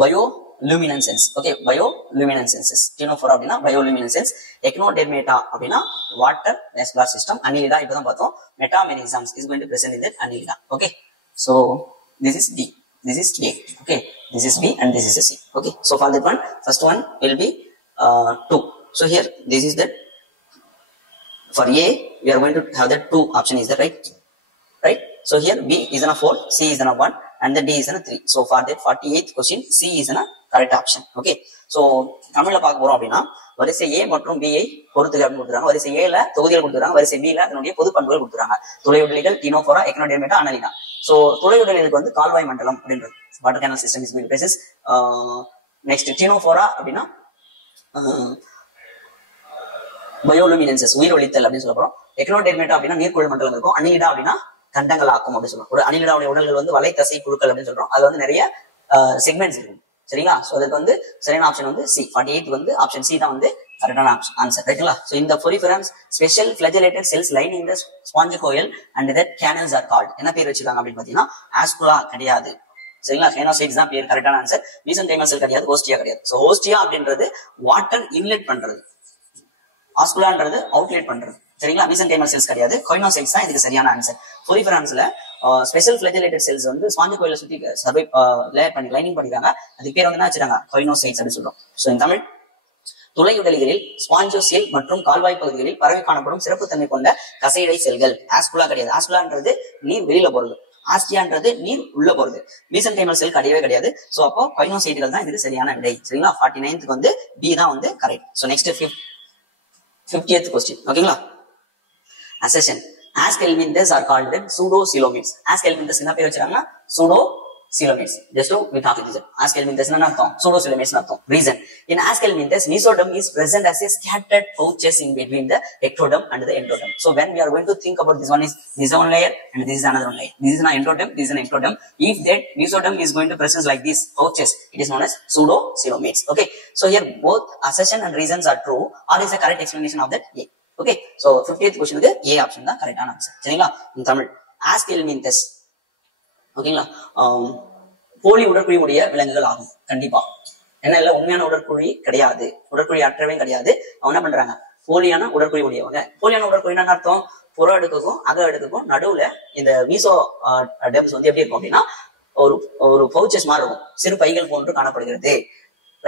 bioluminescence. Okay, bioluminescences. Ctenophora அப்படினா bioluminescence. Echinodermata அப்படினா water vascular system. Annelida இப்பதான் பார்த்தோம். Metamerisms is going to present in that annelida. Okay, so this is D, this is A. Okay, this is B and this is C. Okay, so for that one, first one will be 2. So here this is that. For A, we are going to have that 2 option is that right? So here B is a 4, C is a 1 and the D is a 3. So for that 48th question, C is a correct option. Okay, so தமிழ்ல பார்க்க போறோம் அப்படின்னா, வரிசை A மற்றும் B ஐ பொறுத்துக அப்படின்னு கொடுத்துறாங்க. வரிசை A ல தொகுதிகள் கொடுத்துறாங்க, வரிசை B ல அதனுடைய பொது பண்புகள் கொடுத்துறாங்க. துளையுடலிகள், டீனோஃபோரா, எக்கனோடெர்மேட்டா, அனலிடா. சோ துளையுடலிகளுக்கு வந்து கால்வாய் மண்டலம் அப்படின்றது water canal system is basis. Next Ctenophora அப்படின்னா பயோலுமினன்சஸ், உயிர் ஒளித்தல் அப்படின்னு சொல்ல போறோம். எக்கனோடெர்மேட்டா அப்படின்னா நீர்க்குழல் மண்டலம் இருக்கும். அனிலிடா அப்படின்னா கண்டங்கள் ஆக்கும் அப்படின்னு சொல்றோம். ஒரு அனிலிடாவுடைய உடல்கள் வந்து வலை தசை குழுக்கள் அப்படின்னு சொல்றோம். அது வந்து நிறைய செக்மெண்ட்ஸ் இருக்கும். சரிங்களா? சோ அதுக்கு வந்து சரியான ஆப்ஷன் வந்து சி. 48 வந்து ஆப்ஷன் சி தான் வந்து கரெக்டான ஆன்சர். ரைட்டுங்களா? சோ இந்த poriferans special flagellated cells lining the spongocoel and that canals are called. என்ன பேர் வச்சிருக்காங்க அப்படின்னு பாத்தீங்கன்னா ஆஸ்குலா கிடையாது. சரிங்களா? ஹேனோசைட்ஸ் தான் பேர், கரெக்டான ஆன்சர். மீசன்கைமல் செல் கிடையாது, ஹோஸ்டியா கிடையாது. சோ ஹோஸ்டியா அப்படின்றது வாட்டர் இன்லெட் பண்றது, ஆஸ்குலான்றது அவுட்லெட் பண்றது. சரிங்களா? மீசன்கைமல் செல்ஸ் கிடையாது, கொய்னோசைட்ஸ் தான் இதுக்கு சரியான ஆன்சர். பொரிஃபெரம்ஸ்ல ஸ்பெஷல் ஃபிளஜெலேட்டட் செல்ஸ் வந்து ஸ்பாஞ்சிகோயில சுத்தி சர்வை லேயர் பண்ணி லைனிங் பண்ணிருக்காங்க. அதுக்கு பேர் வந்து என்ன வச்சிருக்காங்க, கொய்னோசைட்ஸ் அப்படின்னு சொல்றோம். சோ in தமிழ், துளையுடலிகளில் ஸ்பாஞ்சோசியல் மற்றும் கால்வாய் பகுதிகளில் பரவி காணப்படும் சிறப்புத்தன்மை கொண்ட கசைடை செல்கள். ஆஸ்குலா கிடையாது. ஆஸ்குலான்றது நீர் வெளியில போறது, ஆஸ்டியான்றது நீர் உள்ள போறது. மீசன்கைமல் செல் கிடையவே கிடையாது. சோ அப்போ கொய்னோசைட்டுகள் தான் இதுக்கு சரியான விடை. சரிங்களா? 49th வந்து B தான் வந்து correct. So next 50th question. ஓகேங்களா? Assertion. Askelminthes are called pseudo-coelomates. Askelminthes என்ன பேர் வச்சிருக்காங்கன்னா pseudo-coelomates. Just to we talk it. Askelminthes என்ன அர்த்தம்? Pseudo-coelomates அர்த்தம். Reason. In Askelminthes, mesoderm is present as a scattered pouches in between the ectoderm and the endoderm. So when we are going to think about this one is this one layer and this is another one layer. This is an endoderm, this is an ectoderm. If that mesoderm is going to present like this pouches, it is known as pseudo-coelomates. Okay. So here both assertion and reasons are true or is a correct explanation of that A. Okay, so 50th question க்கு A ஆப்ஷன் தான் கரெக்டான ஆன்சர். சரிங்களா? இந்த தமிழ் Askelminthes ஓகேங்களா, போலி உடற்குழி உடைய விலங்குகள் ஆகும். கண்டிப்பா என்ன இல்ல, உண்மையான உடற்குழி கிடையாது, உடற்குழி அற்றவே கிடையாது. அவங்க என்ன பண்றாங்க, போலியான உடற்குழி உடையவங்க. போலியான உடற்குழி என்ன அர்த்தம், புற அடுக்குக்கும் அக அடுக்குக்கும் நடுவுல இந்த மீசோ டெம்ஸ் வந்து எப்படி இருக்கும் அப்படின்னா ஒரு பவுச்சஸ் மாதிரி இருக்கும், சிறு பைகள் போன்று காணப்படுகிறது.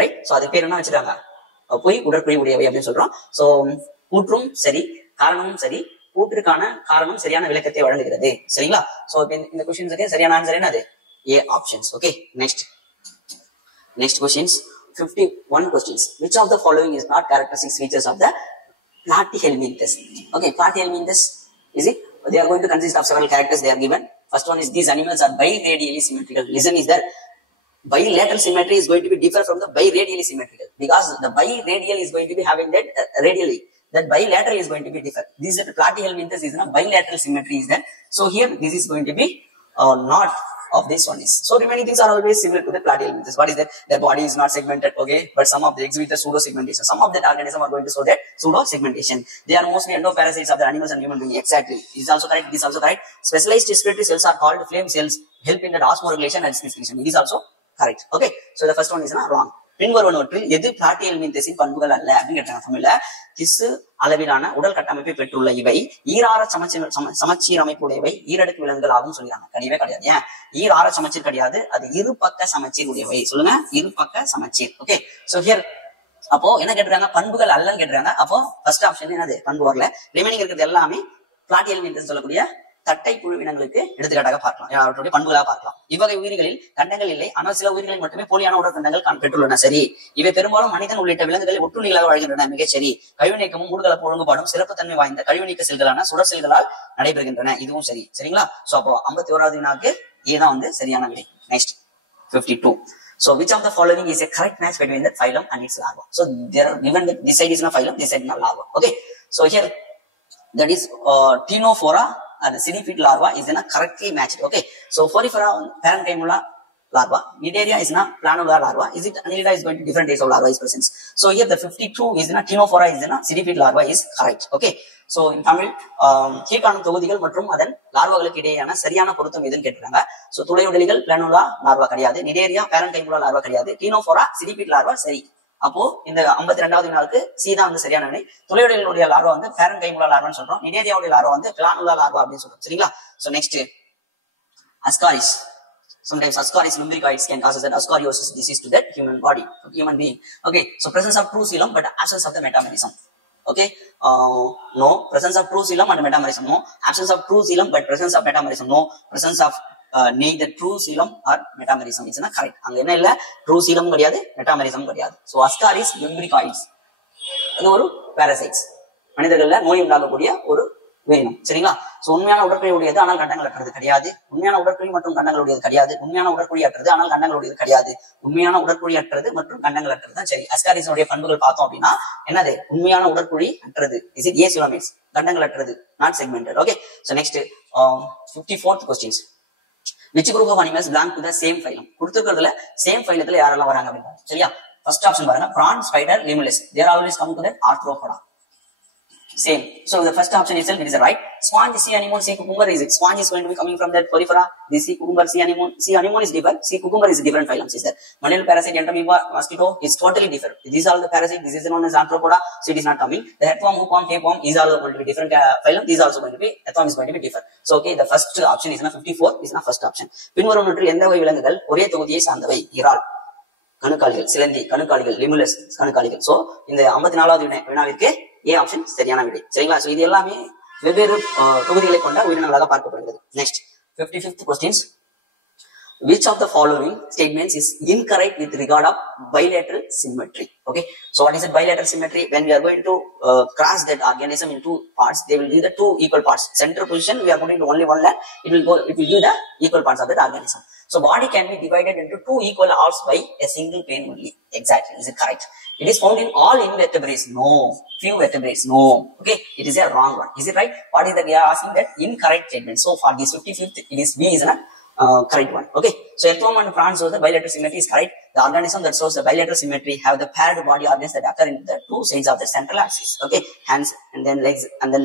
ரைட்? சோ அது பேர் என்ன வச்சிருக்காங்க, பொய் உடற்குழி உடையவை அப்படின்னு சொல்றோம். சோ கூற்றும் சரி, காரணமும் சரி, கூற்றுக்கான காரணம் சரியான விளக்கத்தை வழங்குகிறது. சரிங்களா? சோ இந்த கொஸ்டின்ஸுக்கு சரியான ஆன்சர் என்னது, A options. Okay, next questions. 51 questions. Which of the following is not characteristic features of the platyhelminthes? Okay, platyhelminthes, is it? They are going to consist of several characters. They are given. First one is these animals are biradially symmetrical. Reason is that bilateral symmetry is going to be different from the biradially symmetrical, because the biradial is going to be having that radially. That bilateral is going to be different. This is the platyhelminthes is a bilateral symmetry is there. So here this is going to be not of this one is. So remaining things are always similar to the platyhelminthes. What is that? Their body is not segmented, okay, but some of the exhibit the pseudo segmentation. Some of that organism are going to show that pseudo segmentation. They are mostly endoparasites of the animals and human beings. Exactly. This is also correct. This is also correct. Specialized respiratory cells are called flame cells, help in the osmoregulation and excretion. It is also correct. Okay. So the first one is not wrong. பின்வருவனவற்றில் எது பிளாட்டிஹெல்மின்தஸின் பண்புகள் அல்ல அப்படின்னு கேட்டாங்க. தமிழ்ல திசு அளவிலான உடல் கட்டமைப்பை பெற்றுள்ள இவை ஈரார சமச்சீர் அமைப்புடையவை ஈரடுக்கு விலங்குகள் ஆகும் சொல்லிடுறாங்க. கிடையவே கிடையாது. ஏன் ஈரார சமச்சீர் கிடையாது, அது இருபக்க சமச்சீர் உடையவை. சொல்லுங்க, இருபக்க சமச்சீர். ஓகே, சோ ஹியர் அப்போ என்ன கேட்டுறாங்க, பண்புகள் அல்லன்னு கேட்டுறாங்க. அப்போ ஃபர்ஸ்ட் ஆப்ஷன் என்னது, பண்பு வரல. ரிமைனிங் இருக்கிறது எல்லாமே பிளாட்டிஹெல்மின்தஸ் சொல்லக்கூடிய தட்டை புழுவினங்களுக்கு எடுத்துக்காட்டாக பார்க்கலாம், அவற்றுடைய பண்புகளாக பார்க்கலாம். இவ்வகை உயிர்களில் கண்டங்கள் இல்லை, ஆனால் சில உயிர்களில் மட்டுமே போலியான உடற்கண்டங்கள் பெற்றுள்ளன. சரி, இவை பெரும்பாலும் மனிதன் உள்ளிட்ட விலங்குகளை ஒட்டுண்ணிகளாக வாழ்கின்றன. மிகச்சரி. கழிவு நீக்கமும் மூடுகலப்பு ஒழுங்குபாடும் சிறப்புத்தன்மை வாய்ந்த கழிவு நீக்க செல்களான சுடர் செல்களால் நடைபெறுகின்றன. இதுவும் சரி. சரிங்களா? சோ அப்போ 51வது வினாக்கு ஏதான் வந்து சரியான விடை. Next 52. So which of the following is a correct match between the phylum and its larva? So there are given that this side is not phylum, this side is not larva. Okay, so here that is Ctenophora and the Cinipede larva is in a correctly matched. Okay, so Porifera parenchyma larva, Cnidaria is not planular larva. Is it Annelida is going to different days of larva is present. So here the 52 is in a Ctenophora is in a Cinipede larva is correct. Okay, so in Tamil கீழ்காணும் தொகுதிகள் மற்றும் அதன் லார்வாகளுக்கு இடையேயான சரியான பொருத்தம் எதுன்னு கேட்டுறாங்க. சோ துளையுடலிகள் பிளானுலா லார்வா கிடையாது, நிடேரியா பேரன்கைமுலா லார்வா கிடையாது, Ctenophora Cinipede லார்வா சரி. அப்போ இந்த 52வது வினாவுக்கு சி தான் வந்து சரியான விடை. துளையுடலினுடைய லார்வா வந்து பேரன்கைமுலா லார்வான்னு சொல்றோம், நிடேரியாவுடைய லார்வா வந்து பிளானுலா லார்வா அப்படின்னு சொல்றோம். சரிங்களா? So next ascaris. Sometimes ascaris lumbricoids can cause that ascariosis disease to that human being. Okay, so presence of true coelom but absence of the metamerism. Okay, no, presence of true coelom and metamerism, no. Absence of true coelom but presence of metamerism, no. Presence of neither true coelom or metamerism is not correct. அங்க என்ன இல்ல, true coelom கிடையாது, metamerism கிடையாது. So ascaris lumbricoids அது ஒரு parasites, மனிதர்கள்ல நோய் உண்டாகக்கூடிய ஒரு உயிரினம். சரிங்களா? சோ உண்மையான உடற்குழி உடையது ஆனால் கண்டங்கள் அற்றது கிடையாது. உண்மையான உடற்குழி மற்றும் கண்டங்கள் உடையது கிடையாது. உண்மையான உடற்குழி அற்றது ஆனால் கண்டங்கள் உடையது கிடையாது. உண்மையான உடற்குழி அற்றது மற்றும் கண்டங்கள் அற்றது தான் சரி. அஸ்காரிஸ் உடைய பண்புகள் பார்த்தோம் அப்படின்னா என்னது, உண்மையான உடற்குழி அற்றது, இஸ் இட் ஏசுலமேட்ஸ், கண்டங்கள் அற்றது, not segmented. Okay, so next 54th questions. Which group of animals belong to the same phylum? கொடுத்திருக்கிறதுல சேம் ஃபைலத்துல யாரெல்லாம் வராங்க அப்படின்னா, சரியா? ஃபர்ஸ்ட் ஆப்ஷன் பாருங்க, prawn, spider, lemurres. They are always come to that arthropoda. Same. So the first option itself it is right. Sponge, sea anemone, sea cucumber is it? Sponge is going to be coming from that Porifera. The sea cucumber, sea anemone is different. Sea cucumber is different phylum. Is there? Mandibular parasite, entamoeba, mosquito is totally different. These are all the parasite. This is known as arthropoda. So it is not coming. The headworm, hookworm, tapeworm is also going to be different phylum. These are also going to be, headworm is going to be different. So okay, the first option is not 54. Is not first option. பின்வருவனவற்றில் எந்த வகை விலங்குகள் ஒரே தொகுதியை சார்ந்தவை? இறால், கணுக்காலிகள், சிலந்தி, கணுக்காலிகள், லிமுலஸ், கணுக்காலிகள். சோ இந்த 54வது வினாவிற்கு ஏ ஆப்ஷன் சரியான விடை. சரிங்களா? சோ இது எல்லாமே வெவ்வேறு தொகுதிகளை கொண்ட உயிரினங்களாக பார்க்கப்படுகிறது. Next 55th questions. Which of the following statements is incorrect with regard of bilateral symmetry? Okay, so what is it bilateral symmetry? When we are going to cross that organism in two parts, they will give the two equal parts. Center position we are putting to only one land, it will give the equal parts of that organism. So body can be divided into two equal halves by a single plane only. Exactly, is it correct? It is found in all invertebrates, no. Few vertebrates, no. Okay, it is a wrong one. Is it right? What is that we are asking? That incorrect statement. So for this 55th, it is B is not correct one. Okay, so earthworm and prawn shows the bilateral symmetry is correct. The organism that shows the bilateral symmetry have the paired body organs that occur in the two sides of the central axis. Okay, hands and then legs and then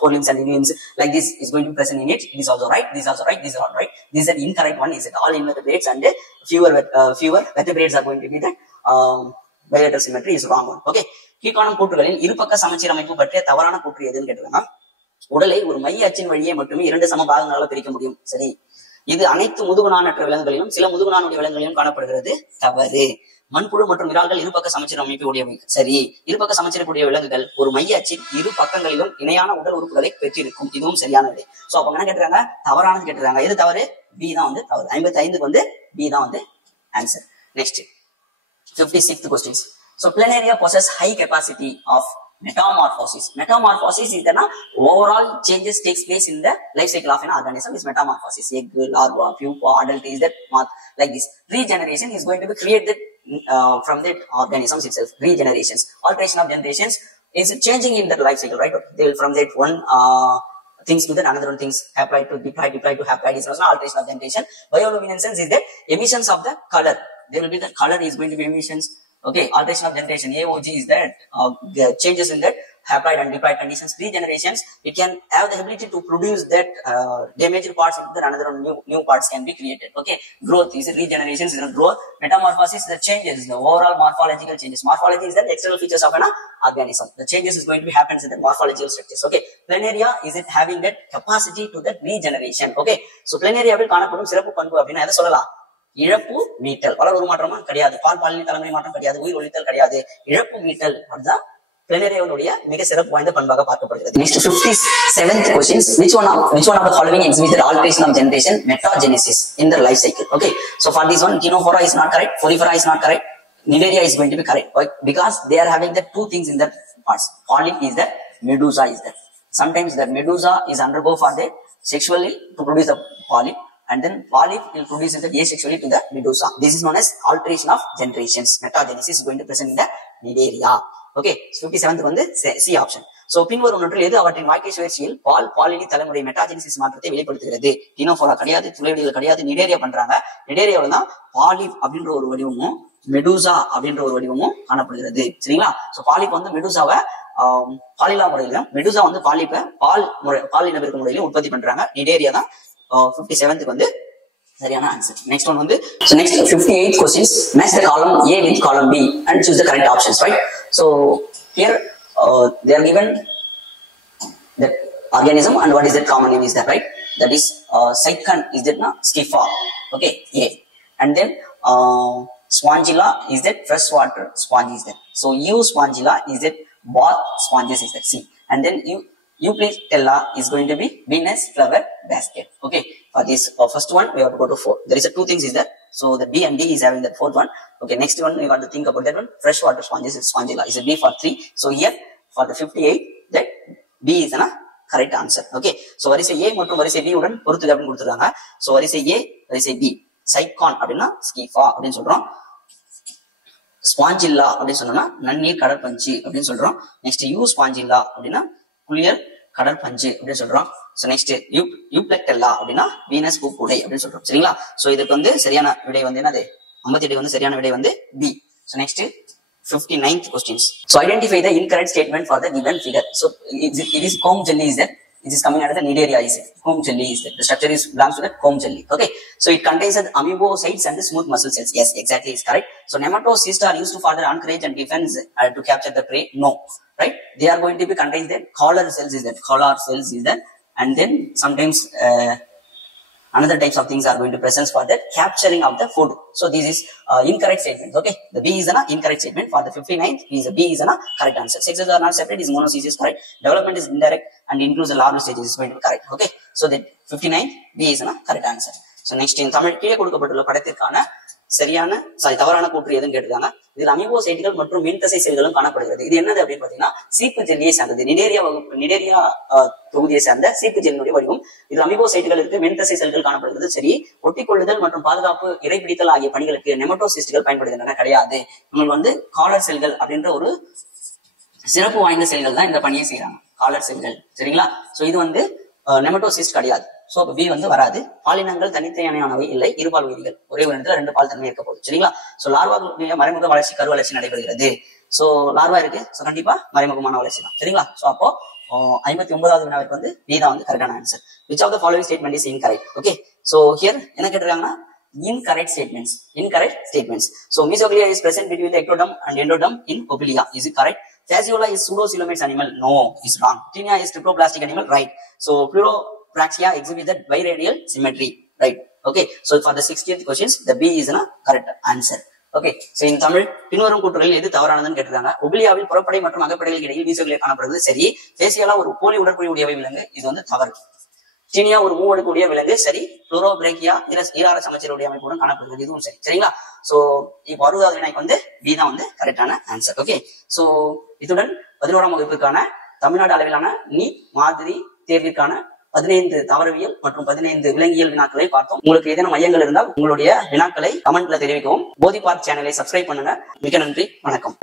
forelimbs and limbs like this is going to be present in it. It is also right. This is also right. This is all right. This is an incorrect one. Is it all invertebrates and fewer vertebrates are going to be that bilateral symmetry is wrong one. Okay, கீழ்காணும் கூற்றுகளில் இருபக்க சமச்சீர் அமைப்பு பற்றிய தவறான கூற்று எதுன்னு கேட்டுருங்க. உடலை ஒரு மைய அச்சின் வழியே மட்டுமே 2 சம பாகங்களால பிரிக்க முடியும். சரி, இது அனைத்து முதுகுநானற்ற விலங்குகளிலும் சில முதுகுநானுடைய விலங்குகளிலும் காணப்படுகிறது. தவறு. மண்புழு மற்றும் விரால்கள் இருபக்க சமச்சீர் அமைப்பு உடையவை. சரி, இருபக்க சமச்சீர் உடைய விலங்குகள் ஒரு மைய அச்சின் இரு பக்கங்களிலும் இணையான உடல் உறுப்புகளை பெற்றிருக்கும். இதுவும் சரியான விடை. சோ அப்ப என்ன கேட்டுறாங்க, தவறானது கேட்டுறாங்க. எது தவறு? B தான் வந்து தவறு. 55க்கு வந்து B தான் வந்து answer. Next 56th questions. So planaria possess high capacity of metamorphosis. Metamorphosis is the overall changes takes place in the life cycle of an organism is metamorphosis. Egg, larva, pupa, adult is that like this. Regeneration is going to be created from that organisms itself. Regenerations, alteration of generations is changing in that life cycle, right? They will from that one things to that another one things haploid to diploid, diploid to haploid is also alteration of generation. Bioluminescence is that emissions of the color. There will be the color is going to be emissions. Okay, alteration of generation, AOG is that the changes in that haploid and diploid conditions. Regenerations, it can have the ability to produce that damaged parts into that another new parts can be created. Okay, growth is regenerations is growth. Metamorphosis is the changes, the overall morphological changes. Morphology is the external features of an organism. The changes is going to be happens in the morphological structures. Okay, planaria is it having that capacity to that regeneration. Okay, so planaria will காணப்படும் சிறப்பு பண்பு அப்படினா எதை சொல்லலாம்? இழப்பு மீட்டல். வளர் உருமாற்றமா கிடையாது, பால் பாலினி தலைமுறை மாற்றம் கிடையாது, உயிர் ஒழித்தல் கிடையாது, இழப்பு மீட்டல் அதுதான் பிளனேரியாவுடைய மிக சிறப்பு வாய்ந்த பண்பாக பார்க்கப்படுகிறது. Next 57th questions. Which one of the following exhibited alteration of generation, metagenesis in the life cycle? Okay, so for this one, Ctenophora is not correct, Folifera is not correct, Nidaria is going to be correct. Why? Because they are having the two things in that parts. Polyp is that, medusa is that. Sometimes the medusa is undergo for the sexually to produce the polyp, and then polyp will produce the asexually to the medusa. This is known as alteration of generations. Metagenesis is going to present in the Nidaria. Okay, 57th வந்து C option. So பின்வரும் ஒன்றில் எது அவற்றின் வாழ்க்கை சுழற்சியில் பாலினி தலைமுறை மெட்டாஜெனிசிஸ் மாற்றத்தை வெளிப்படுத்துகிறது? டினோஃபோரா கிடையாது, துளைவிடிகள் கிடையாது, நிடேரியா பண்றாங்க. நிடேரியாவில தான் பாலிப் அப்படின்ற ஒரு வடிவமும் மெடுசா அப்படின்ற ஒரு வடிவமும் காணப்படுகிறது. சரிங்களா? சோ பாலிப் வந்து மெடுசாவை பாலிலா முறையிலும், மெடுசா வந்து பாலிப்பை பால் இனப்பெருக்க முறையிலும் உற்பத்தி பண்றாங்க. நிடேரியா தான் 57th வந்து சரியான ஆன்சர். நெக்ஸ்ட் ஒன் வந்து so next 58 questions. Match the column A with column B and choose the correct options, right? So here they are given the organism and what is that common name is that, right? That is cycon is that na Skifa. Okay, A. And then Spongilla is that freshwater sponge is that. So U Spongilla is that bath sponges is that C. And then Euplectella is going to be Venus flower basket. Okay, for this first one we have to go to 4. There is a two things is there. So the B and D is having that fourth one. Okay, next one you got to think about that one. Freshwater sponges is Spongilla is a B for 3. So here for the 58 that B is the correct answer. Okay, so வரிசை A மற்றும் வரிசை B உடன் பொறுத்துது அப்படினு கொடுத்திருக்காங்க. So வரிசை A வரிசை B Cycon அப்படினா Skifa அப்படினு சொல்றோம். Spongilla அப்படினு சொன்னோம்னா நன்னீர் கடற்பஞ்சு அப்படினு சொல்றோம். Next U Spongilla அப்படினா குளியல் கடற்பஞ்சு அப்படின்னு சொல்றோம். சோ நெக்ஸ்ட் யூப்ளெக்டெல்லா அப்படின்னா வீனஸ் பூக்குடை அப்படின்னு சொல்றோம். சரிங்களா? சோ இதுக்கு வந்து சரியான விடை வந்து என்னது? 58 வந்து சரியான விடை வந்து B. So next 59th questions. So identify the incorrect statement for the given figure. So it is comb jelly is that it is coming under the Nidaria is it? Comb jelly is that the structure is belongs to the comb jelly. Okay, so it contains the amoebocytes and the smooth muscle cells. Yes, exactly is correct. So nematocysts are used to further encourage and defense to capture the prey. No, right? They are going to be contains that collar cells is that, collar cells is that, and then sometimes another types of things are going to present for the capturing of the food. So this is incorrect statement. Okay, the B is an incorrect statement. For the 59th is a B is an correct answer. Sexes are not separate is monoecious is correct. Development is indirect and includes the larval stages is going to be correct. Okay, so the 59th B is an correct answer. So next in Tamil கீழே கொடுக்கப்பட்டுள்ள படத்திற்கான சரியான தவறான கூற்று எதுன்னு கேட்டிருக்காங்க. இதில் அமீபோசைட்டுகள் மற்றும் மீன்தசை செல்களும் காணப்படுகிறது. இது என்னது அப்படின்னு பாத்தீங்கன்னா சீப்பு ஜெல்லியை சார்ந்தது. நிடேரியா தொகுதியை சார்ந்த சீப்பு ஜெல்லினுடைய வடிவம். இதில் அமீபோசைட்டுகள் இருக்கு, மீன்தசை செல்கள் காணப்படுகிறது. சரி, ஒட்டிக்கொள்ளுதல் மற்றும் பாதுகாப்பு, இறைப்பிடித்தல் ஆகிய பணிகளுக்கு நெமட்டோசிஸ்டுகள் பயன்படுகின்றன கிடையாது. உங்களுக்கு வந்து காலர் செல்கள் அப்படின்ற ஒரு சிறப்பு வாய்ந்த செல்கள் தான் இந்த பணியை செய்யறாங்க, காலர் செல்கள். சரிங்களா? சோ இது வந்து நெமட்டோசிஸ்ட் கிடையாது. சோ பி வந்து வராது. பாலினங்கள் தனித்தனியானவை இல்லை, இருபால் உயிரிகள். ஒரே ஒரு இடத்துல ரெண்டு பால் தன்மை இருக்க போகுது. சரிங்களா? சோ லார்வாவுடைய மறைமுக வளர்ச்சி, கரு வளர்ச்சி நடைபெறுகிறது. சோ லார்வா இருக்கு, சோ கண்டிப்பா மறைமுகமான வளர்ச்சி தான். சரிங்களா? சோ அப்போ 59வது வினாவிற்கு வந்து B தான் வந்து கரெக்டான answer. Which of the following statement is incorrect? Okay, so here என்ன கேட்டிருக்காங்கன்னா incorrect statements. So mesoglea is present between the ectoderm and endoderm in Opilia. Is it correct? Fasciola is pseudocoelomates animal. No, is wrong. Tinea is triploblastic animal. Right. So Pleuropraxia exhibits that biradial symmetry. Right. Okay. So for the 60th questions, the B is a correct answer. Okay. So in Tamil, பின்வரும் கூற்றுகளில் எது தவறானதுன்னு கேட்டிருக்காங்க. ஒபிலியாவில் புறப்படை மற்றும் அகப்படைகளுக்கு இடையில் மீசோக்லியா காணப்படுவது சரி. ஃபேசியலா ஒரு போலி உடற்குறி உடையவை விலங்கு. இது வந்து தவறு. சீனியா ஒரு மூவடுக்கூடிய விலங்கு சரி. புளோரோபிரேக்கியா ஈரார சமச்சீருடைய அமைப்புடன் காணப்படுகிறது, இதுவும் சரி. சரிங்களா? சோ இப்ப 60வது வினாய்க்கு வந்து பி தான் வந்து கரெக்டான ஆன்சர். ஓகே, சோ இத்துடன் 11ஆம் வகுப்புக்கான தமிழ்நாடு அளவிலான நீட் மாதிரி தேர்விற்கான 15 தாவரவியல் மற்றும் 15 விலங்கியல் வினாக்களை பார்த்தோம். உங்களுக்கு ஏதேனும் மையங்கள் இருந்தால் உங்களுடைய வினாக்களை கமெண்ட்ல தெரிவிக்கவும். போதி பார்க் சேனலை சப்ஸ்கிரைப் பண்ணுங்க. மிக நன்றி, வணக்கம்.